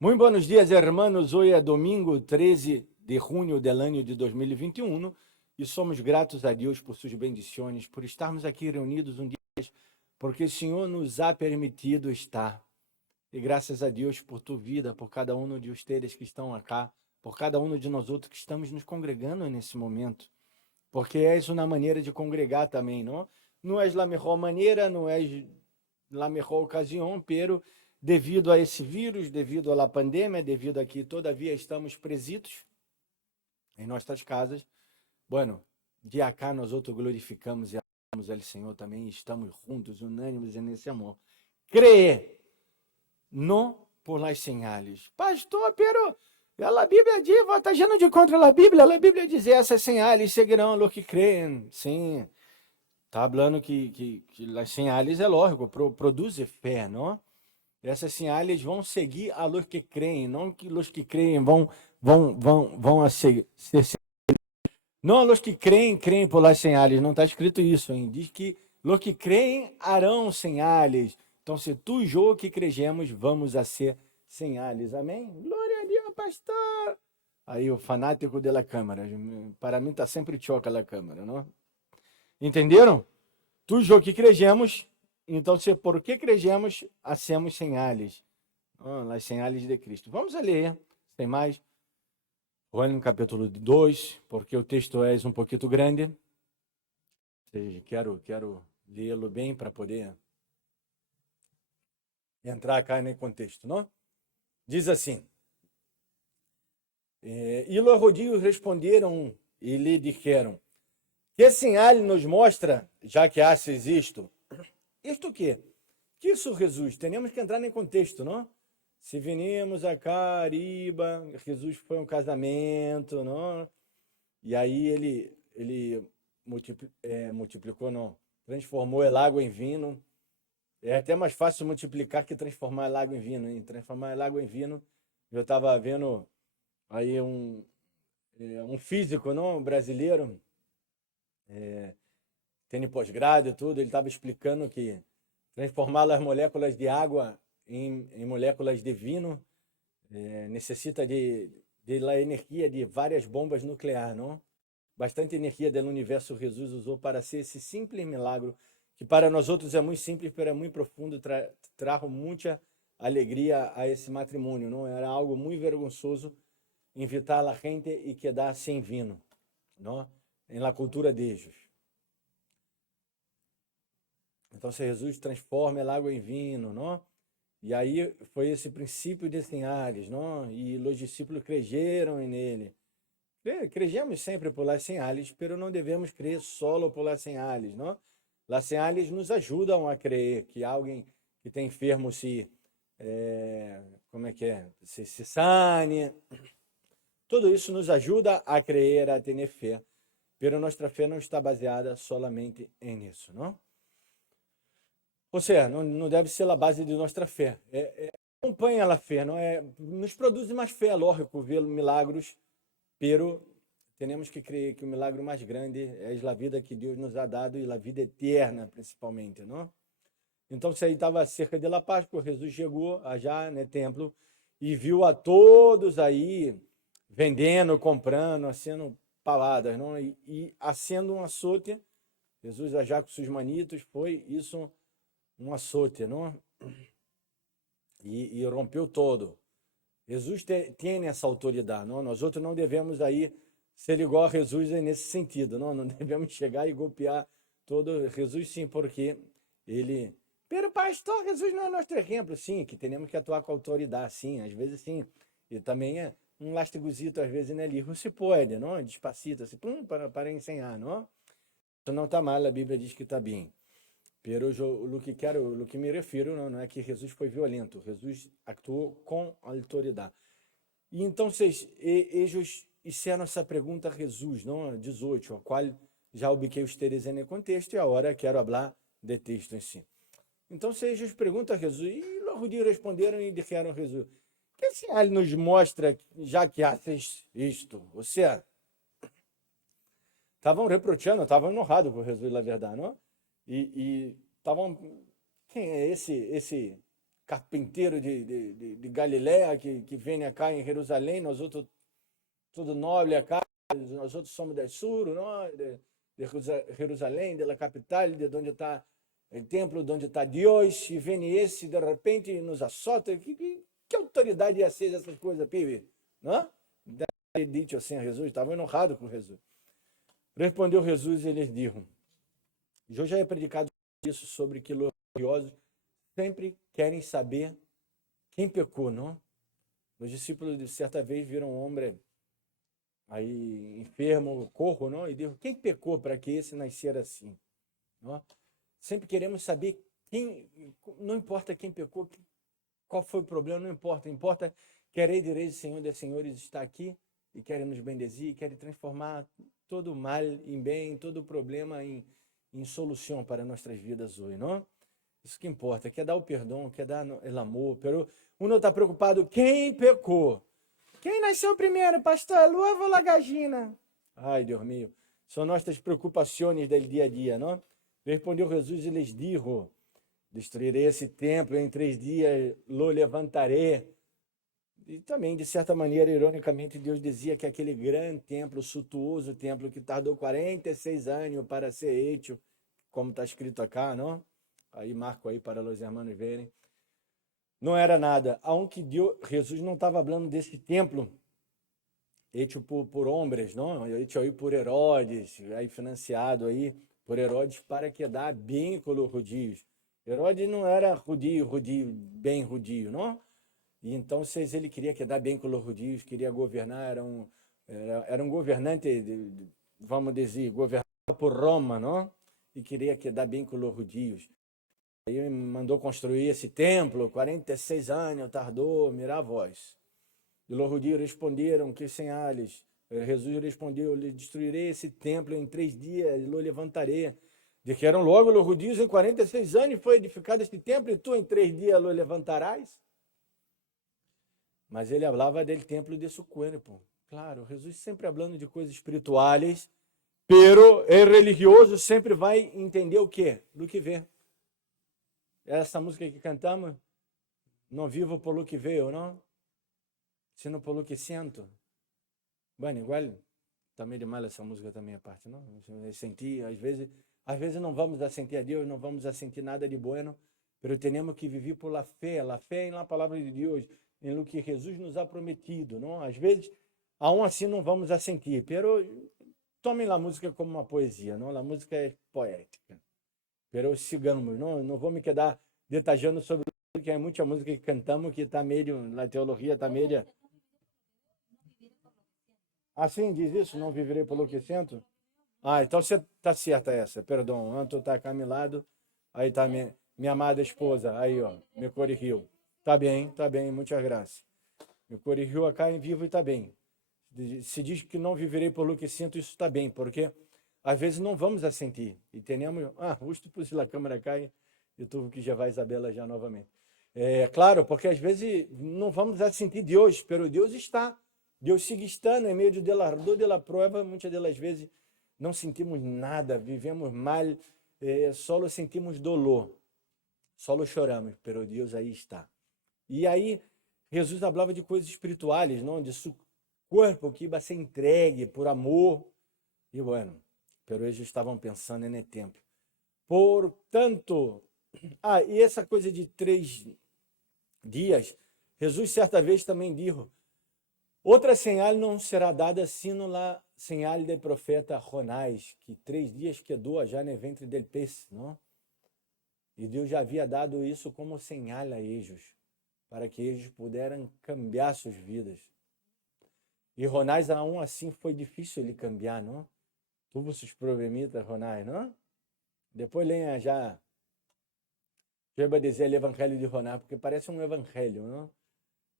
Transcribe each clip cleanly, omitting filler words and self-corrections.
Muy buenos días, hermanos. Hoy é domingo 13 de junho del año de 2021 e somos gratos a Deus por suas bendições, por estarmos aqui reunidos um dia, porque o Senhor nos ha permitido estar. E graças a Deus por tua vida, por cada um de vocês que estão aqui, por cada um de nós outros que estamos nos congregando nesse momento, porque é uma maneira de congregar também, não? Não é a melhor maneira, não é a melhor ocasião, pero devido a esse vírus, devido à pandemia, devido a que todavia estamos presitos em nossas casas, bueno, de acá nós outros glorificamos e amamos ao Senhor também, estamos juntos, unânimes nesse amor. Creer, não por las señales. Pastor, pero a Bíblia diz, está lleno de contra a Bíblia diz, essas señales seguirão los que creem. Sim, está falando que as señales, é lógico, produz fé, não? Essas señales vão seguir a los que creem, não que los que creem vão a ser não a los que creem por las señales, não está escrito isso, hein? Diz que los que creem harão señales. Então, se tu e eu que crejemos, vamos a ser señales. Amém? Glória a Deus, pastor! Aí, o fanático da câmera. Para mim, está sempre choca a câmera, não? Entenderam? Tu e eu que crejemos, então, se por que crejemos, hacemos señales. As señales de Cristo. Vamos a ler, sem mais. Olha no capítulo 2, porque o texto é um pouquinho grande. Ou seja, quero lê-lo bem para poder entrar cá no contexto, não? Diz assim: E os rodillos responderam e lhe disseram: Que sinal nos mostra, já que haces isto? Isto o quê? Que isso, Jesus? Temos que entrar no contexto, não? Se venimos a Cariba, Jesus foi um casamento, não? E aí ele multiplicou, não, transformou a água em vinho. É até mais fácil multiplicar que transformar a água em vinho, hein? Transformar a água em vinho. Eu estava vendo aí um físico, não, brasileiro, tendo pós-grado e tudo, ele estava explicando que transformar as moléculas de água em moléculas de vinho necessita de la energia de várias bombas nucleares, não? Bastante energia do universo Jesus usou para ser esse simples milagre, que para nós outros é muito simples, mas é muito profundo, trajo muita alegria a esse matrimônio, não? Era algo muito vergonzoso invitar a gente e quedar sem vinho, não? Em la cultura deles. Então, se Jesus transforma a água em vinho, não? E aí foi esse princípio de señales, não? E os discípulos creyeron nele. Crejemos sempre por las señales, pero não devemos crer solo por las señales, não? Las señales nos ajudam a crer que alguém que tem enfermo se se sane. Tudo isso nos ajuda a crer, a ter fé, pero nossa fé não está baseada solamente nisso, não? Ou seja, não deve ser a base de nossa fé. Acompanha a fé, não é? Nos produz mais fé, lógico, ver milagros, pero temos que crer que o milagre mais grande é a vida que Deus nos ha dado e a vida eterna, principalmente, não? Então, se aí estava cerca de la Páscoa, Jesus chegou já no templo e viu a todos aí vendendo, comprando, sendo paladas, não? E acendo um açoite, Jesus já com seus manitos, foi isso um açoite, não? E rompeu todo. Jesus tem essa autoridade, não? Nós outros não devemos aí ser igual a Jesus nesse sentido, não? Não devemos chegar e golpear todo Jesus, sim, porque ele... Pero pastor, Jesus não é nosso exemplo, sim, que temos que atuar com autoridade, sim, às vezes sim. E também é um lastigozito, às vezes, né, livro se pode, não? Despacito, assim, para ensinar, não? Isso não está mal, a Bíblia diz que está bem. Pero o que me refiro não é que Jesus foi violento, Jesus actuou com autoridade. E então, eles fizeram essa pergunta a Jesus, não? 18, a qual já ubiquei os teres em contexto, e agora quero falar de texto em si. Então, eles perguntam a Jesus, e os judíos responderam e disseram a Jesus: Que sinal nos mostra, já que haces isto? Ou seja, estavam reprochando, estavam enojados com Jesus, na verdade, não? E estavam... Quem é esse carpinteiro de Galiléia que vem cá em Jerusalém, nós outros, tudo nobre cá, nós outros somos de Sur, não? De Jerusalém, da capital, de onde está o templo, de onde está Deus, e vem esse, de repente, nos assota. Que autoridade ia ser essas coisas, pibe? Não? Deve dito assim a Jesus, estava enojado com Jesus. Respondeu Jesus e lhes disse, eu já he predicado isso sobre que os religiosos sempre querem saber quem pecou, não? Os discípulos, de certa vez, viram um homem aí enfermo, cojo, não? E digo, quem pecou para que esse nascer assim? Não? Sempre queremos saber quem, não importa quem pecou, qual foi o problema, não importa. Importa que a igreja do Senhor dos Senhores está aqui e quer nos bendecer, quer transformar todo o mal em bem, todo o problema em solução para nossas vidas hoje, não? Isso que importa, quer dar o perdão, quer dar o amor, pero uno está preocupado, quem pecou? Quem nasceu primeiro, pastor? A lua ou a gallina? Ai, Deus meu, são nossas preocupações do dia a dia, não? Respondeu Jesus e lhes disse, destruirei esse templo em 3 dias, lo levantarei. E também, de certa maneira, ironicamente, Deus dizia que aquele grande templo, suntuoso templo, que tardou 46 anos para ser hecho, como está escrito aqui, não? Aí marco aí para os irmãos verem. Não era nada. Aunque Deus, Jesus não estava falando desse templo hecho por homens, não? Hecho aí por Herodes, aí financiado aí por Herodes para quedar bem com os judios. Herodes não era judio, bem judio, não? E então, ele queria quedar bem com os judios, queria governar, era um governante, vamos dizer, governado por Roma, não? E queria quedar bem com os judios. Aí mandou construir esse templo, 46 anos, tardou, mira a voz. E os judios responderam, que sinais? Jesus respondeu, lhe destruirei esse templo em 3 dias, lo levantarei. Dijeron logo os judios, em 46 anos foi edificado este templo, e tu em 3 dias lo levantarás? Mas ele falava do templo de seu corpo. Claro, Jesus sempre falando de coisas espirituais, pero o religioso sempre vai entender o quê? Do que vê. Essa música que cantamos, não vivo por lo que vejo, não? Sino por lo que sinto. Bueno, igual, está meio de mal essa música também, a parte, não? Sentir, às vezes não vamos a sentir a Deus, não vamos a sentir nada de bueno, pero temos que viver por la fé na palavra de Deus, em lo que Jesus nos ha prometido, não? Às vezes, aún assim não vamos a sentir, pero tomem a música como uma poesia, não? A música é poética. Pero sigamos, não vou me quedar detalhando sobre que é muita música que cantamos que está meio, na teologia está meio... Assim diz isso, não viverei pelo que sinto? Ah, então você está certa essa, perdão, Anto está caminhado, aí está minha amada esposa, aí ó, me corrigiu. Tá bem, muitas graças. Me corrigiu acá em vivo e está bem. Se diz que não viverei pelo que sinto, isso está bem, porque às vezes não vamos a sentir. E temos, justo pus a câmera cá e tu que já vai Isabela já novamente. É claro, porque às vezes não vamos a sentir Deus, pero Deus está. Deus sigue estando em meio da ardor da prova, muitas das vezes não sentimos nada, vivemos mal, só sentimos dolor, só choramos, pero Deus aí está. E aí Jesus falava de coisas espirituais, não, de seu corpo que ia ser entregue por amor. E bueno, pero eles estavam pensando no tempo. Portanto, e essa coisa de 3 dias, Jesus certa vez também disse, outra señal não será dada sino la señal do profeta Jonás, que 3 dias quedou já no ventre del peixe, não? E Deus já havia dado isso como señal a eles, para que eles pudessem cambiar suas vidas. E Jonás, aún assim, foi difícil ele cambiar, não? Tuvo seus problemitas, Jonás, não? Depois leia já, eu vou dizer o evangelho de Jonás, porque parece um evangelho, não?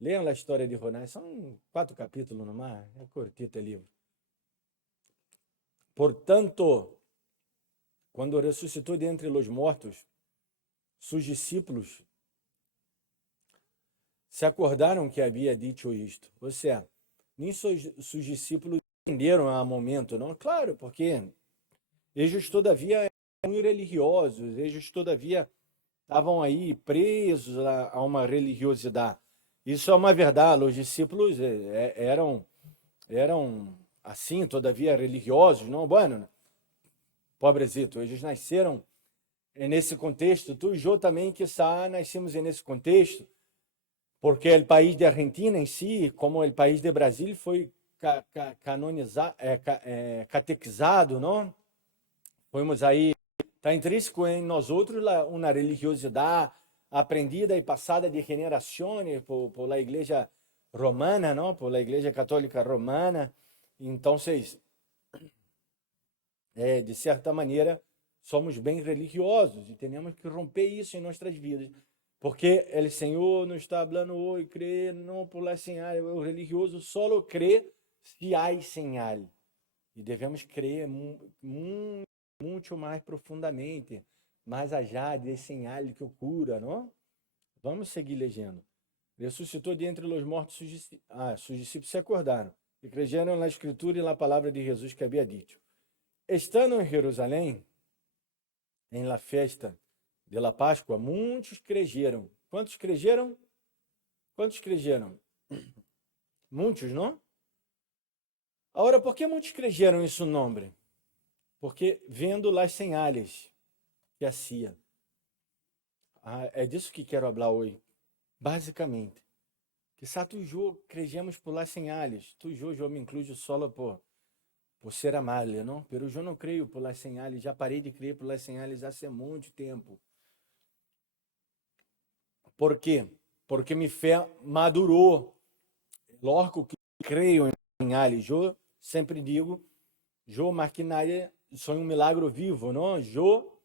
Leiam a história de Jonás, são 4 capítulos no mar, é curtito o livro. Portanto, quando ressuscitou de entre os mortos, seus discípulos se acordaram que havia dito isto. Ou seja, nem seus discípulos entenderam a momento, não? Claro, porque eles todavia eram religiosos, eles todavia estavam aí presos a uma religiosidade. Isso é uma verdade, os discípulos eram assim, todavia religiosos, não? Bueno, pobrezito, eles nasceram nesse contexto. Tu e eu também, quizá, nascemos nesse contexto, porque o país de Argentina em si, como o país de Brasil, foi canonizado, catequizado, não? Fomos aí, está intrínseco em nós outros uma religiosidade aprendida e passada de gerações por la Igreja Romana, não? Por la Igreja Católica Romana. Então, vocês, de certa maneira, somos bem religiosos e temos que romper isso em nossas vidas. Porque o Senhor não está falando hoje, crê, não por la señal. O religioso só crê se há señal. E devemos crer muito mais profundamente, mais allá de señal que ocorra, não? Vamos seguir legendo. Ressuscitou de entre os mortos, sus discípulos se acordaram e creyeron na Escritura e na palavra de Jesus que havia dito. Estando em Jerusalém, em la festa de la Páscoa, muitos creyeron. Quantos creyeron? Quantos creyeron? Muitos, não? Agora, por que muitos creyeron em seu nome? Porque vendo las señales que hacía. É disso que quero falar hoje, basicamente. Quizá tu e eu crejamos por las señales. Tu e eu me incluyo solo por ser amable, não? Pero eu não creio por las señales. Já parei de crer por las señales há muito tempo. Por quê? Porque minha fé madurou. Lógico que creio em señales. Eu sempre digo, eu maquinaria, sou um milagre vivo, não? Eu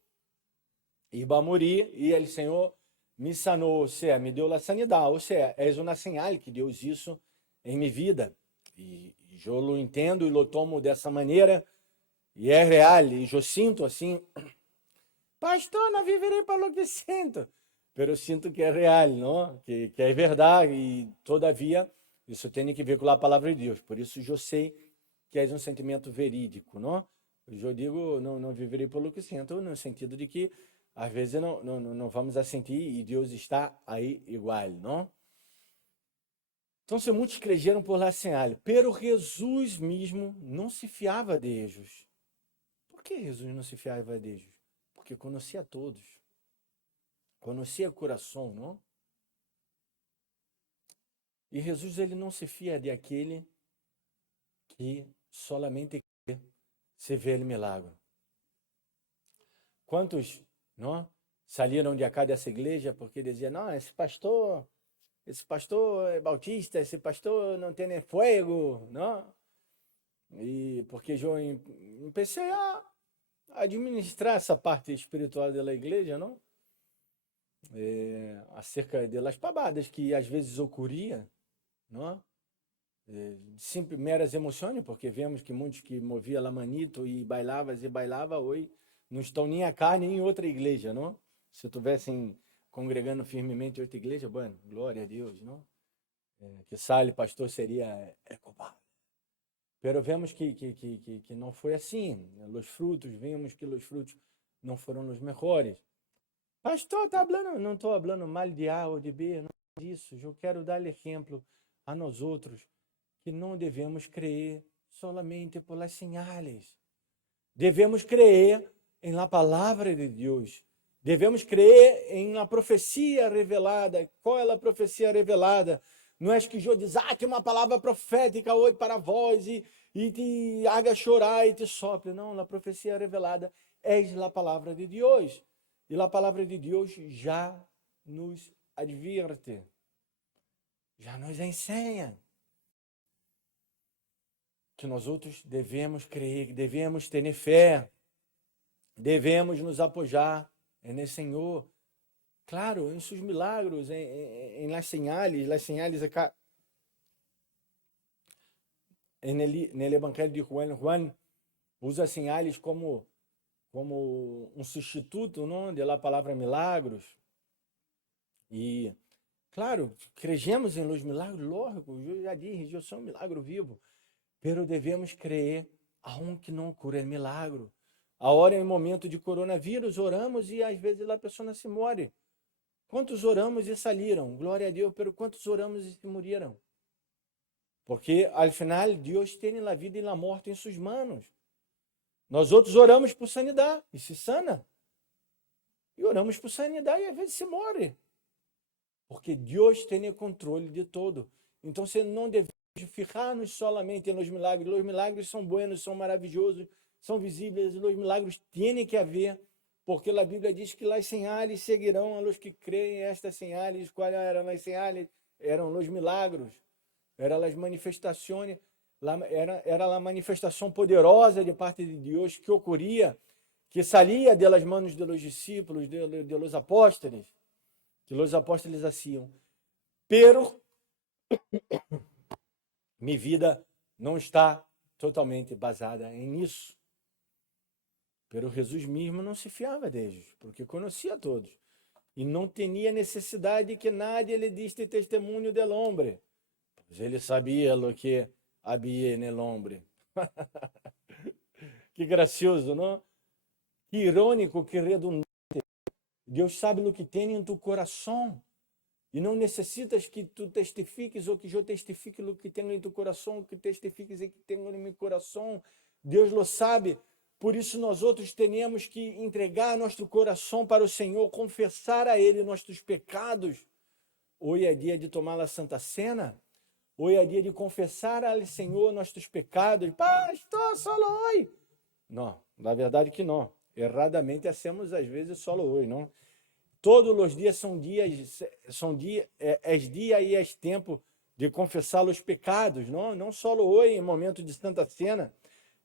iba a morir e o Senhor me sanou, ou seja, me deu a sanidade, ou seja, é uma señal que Deus isso em minha vida. E eu lo entendo e lo tomo dessa maneira, e é real, e eu sinto assim, pastor, não viverei para o que sinto, mas eu sinto que é real, não? Que é verdade, e todavia, isso tem que ver com a palavra de Deus, por isso eu sei que é um sentimento verídico, não? Eu digo, não viverei pelo que sinto, no sentido de que às vezes não vamos a sentir e Deus está aí igual, não? Então, se muitos creyeron por la señal, pero Jesus mesmo não se fiava de eles. Por que Jesus não se fiava de eles? Porque conhecia todos. Conhecia o coração, não? E Jesus, ele não se fia de aquele que solamente se vê o milagre. Quantos, não, saíram de acá dessa igreja porque diziam, não, esse pastor é bautista, esse pastor não tem fogo, não? E porque eu comecei a administrar essa parte espiritual da igreja, não? Acerca das pavadas que às vezes ocorria, não? Sempre meras emoções, porque vemos que muitos que moviam a manito e bailava, hoje não estão nem acá nem em outra igreja, não? Se estivessem congregando firmemente em outra igreja, bueno, glória a Deus, não? Que sale pastor seria culpado. Pero vemos que não foi assim. Os frutos, vemos que os frutos não foram os melhores. Pastor, tá falando, não estou falando mal de A ou de B, não é disso. Eu quero dar exemplo a nós outros que não devemos crer solamente por las señales. Devemos crer em la palavra de Deus. Devemos crer em la profecia revelada. Qual é a profecia revelada? Não é que eu diz, tem uma palavra profética hoje para vós e te haga chorar e te sopre. Não, a profecia revelada é a palavra de Deus. E a palavra de Deus já nos adverte, já nos ensina que nós outros devemos crer, devemos ter fé, devemos nos apoiar no Senhor. Claro, em seus milagros, em las señales acá. No Evangelho de Juan usa señales como um substituto, não, da palavra milagros. E, claro, cremos em los milagros, lógico, eu já disse, eu sou um milagre vivo. Pero devemos crer aonde não ocorre milagre. Agora, em momento de coronavírus, oramos e às vezes a pessoa se morre. Quantos oramos e saíram? Glória a Deus, pero quantos oramos e se moriram? Porque, al final, Deus tem a vida e a morte em suas mãos. Nós outros oramos por sanidade e se sana. E oramos por sanidade e às vezes se morre. Porque Deus tem o controle de todo. Então, você não deve fijar-nos solamente nos milagres. Os milagres são buenos, são maravilhosos, são visíveis. Os milagres têm que haver, porque a Bíblia diz que as señales seguirão a los que creem estas señales. Quais eram as señales? Eram os milagros, eram as manifestações, era a manifestação poderosa de parte de Deus que ocorria, que saía das mãos dos discípulos, dos apóstolos, que os apóstolos faziam. Pero minha vida não está totalmente baseada nisso. Pero Jesus mesmo não se fiava deles, porque conhecia todos. E não tinha necessidade que nadie lhe disse testemunho del hombre, pois ele sabia o que havia nel hombre. Que gracioso, não? Que irônico, que redundante. Deus sabe o que tem em tu coração. E não necessitas que tu testifiques ou que eu testifique o que tenho em tu coração, que testifiques o que tenho em meu coração. Deus lo sabe. Por isso nós outros temos que entregar nosso coração para o Senhor, confessar a Ele nossos pecados. Hoje é dia de tomar a Santa Cena. Hoje é dia de confessar ao Senhor nossos pecados. Pastor, só hoje. Não, na verdade que não. Erradamente hacemos às vezes só hoje, não? Todos os dias são dias e é tempo de confessar os pecados, não só hoje, em momento de Santa Cena.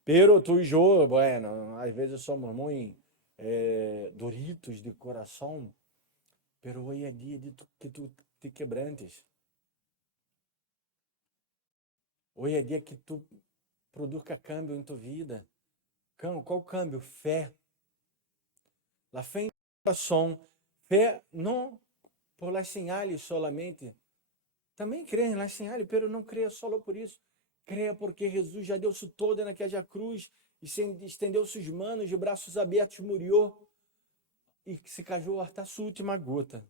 Pero tu e eu, bueno, às vezes somos muito duritos de coração, pero hoje é dia de que tu te quebrantes. Hoje é dia que tu produza câmbio em tua vida. Qual câmbio? Fé. La fé em coração. Fé não por las señales solamente. Também creia em las señales, pero não creia só por isso. Creia porque Jesus já deu-se toda naquela cruz e estendeu suas mãos de braços abertos, morreu e se cajou até sua última gota.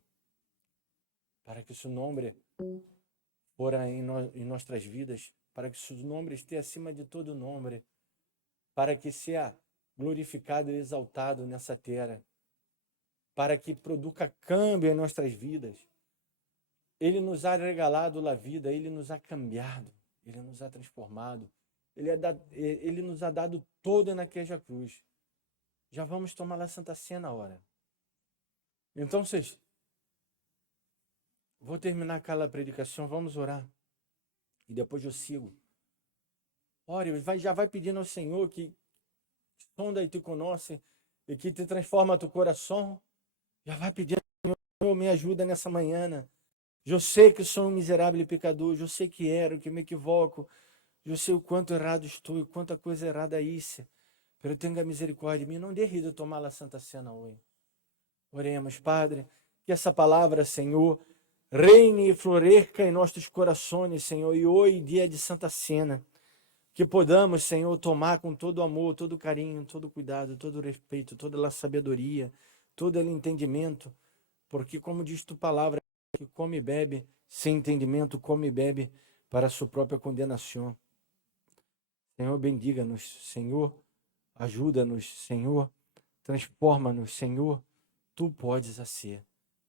Para que seu nome fora em nossas vidas, para que seu nome esteja acima de todo nome, para que seja glorificado e exaltado nessa terra, para que produza câmbio em nossas vidas. Ele nos ha regalado a vida, Ele nos ha cambiado, Ele nos ha transformado, Ele nos ha dado toda naquela cruz. Já vamos tomar a Santa Cena agora. Então, vou terminar aquela predicação, vamos orar. E depois eu sigo. Ore, já vai pedindo ao Senhor que sonda e te conhece e que te transforma teu coração. Já vai pedindo, Senhor, me ajuda nessa manhã. Eu sei que sou um miserável pecador, eu sei que erro, que me equivoco, eu sei o quanto errado estou e quanta coisa errada hice, pero tenha misericórdia de mim, não deixe de tomar a Santa Cena hoje. Oremos, Padre, que essa palavra, Senhor, reine e floresça em nossos corações, Senhor, e hoje, dia de Santa Cena, que podamos, Senhor, tomar com todo amor, todo carinho, todo cuidado, todo respeito, toda a sabedoria, todo o entendimento, porque como diz tua palavra, que come e bebe sem entendimento, come e bebe para a sua própria condenação. Senhor, bendiga-nos, Senhor, ajuda-nos, Senhor, transforma-nos, Senhor, tu podes ser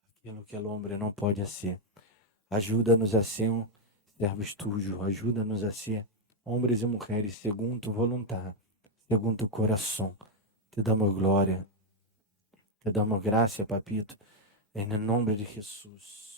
aquilo que o homem não pode ser. Ajuda-nos a ser um servos tuyos, ajuda-nos a ser homens e mulheres segundo tu vontade, segundo tu coração. Te damos glória. Te damos graça, papito, em nome de Jesus.